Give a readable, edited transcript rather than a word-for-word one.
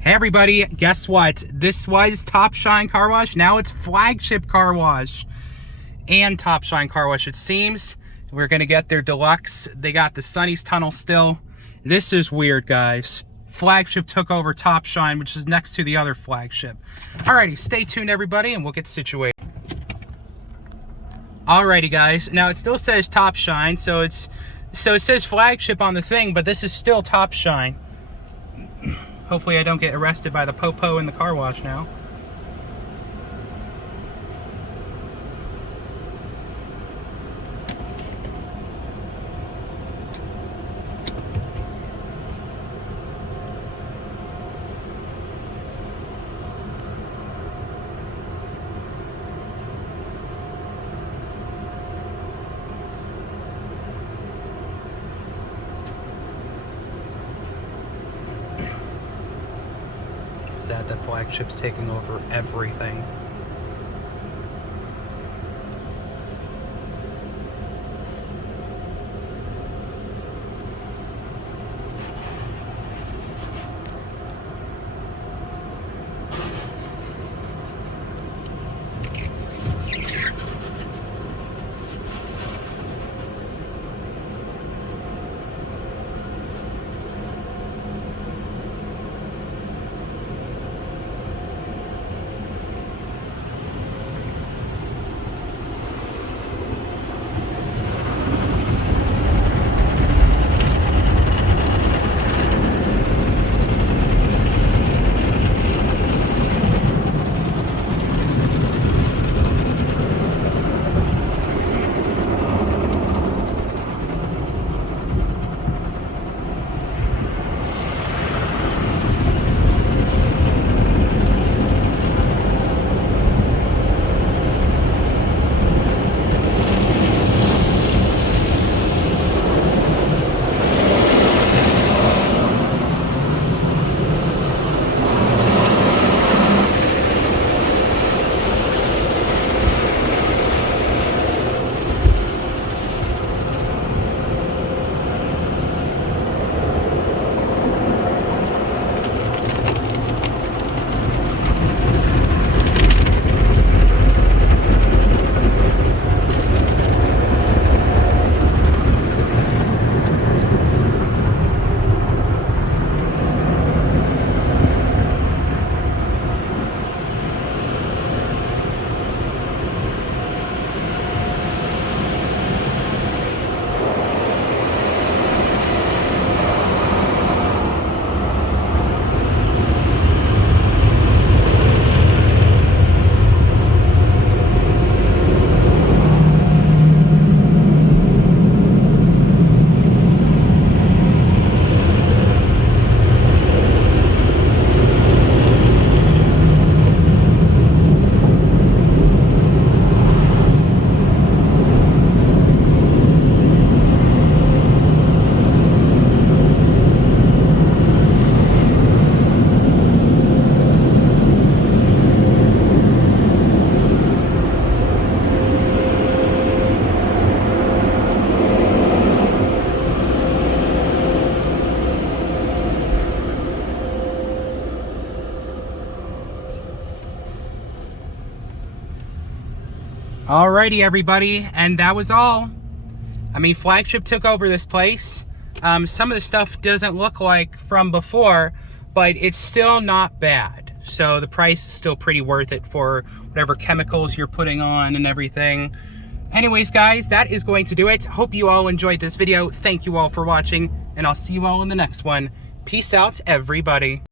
Hey everybody, guess what? This was Topshine Car Wash. Now it's Flagship Car Wash and Topshine Car Wash. It seems we're going to get their deluxe. They got the Sonny's tunnel still. This is weird, guys. Flagship took over Topshine, which is next to the other Flagship. Alrighty, stay tuned everybody and we'll get situated. Alrighty guys, now it still says Topshine, so it says Flagship on the thing, but this is still Topshine. Hopefully I don't get arrested by the popo in the car wash now. Sad that Flagship's taking over everything. Alrighty everybody, and that was all. I mean, Flagship took over this place. Some of the stuff doesn't look like from before, but it's still not bad. So the price is still pretty worth it for whatever chemicals you're putting on and everything. Anyways guys, that is going to do it. Hope you all enjoyed this video. Thank you all for watching, and I'll see you all in the next one. Peace out everybody.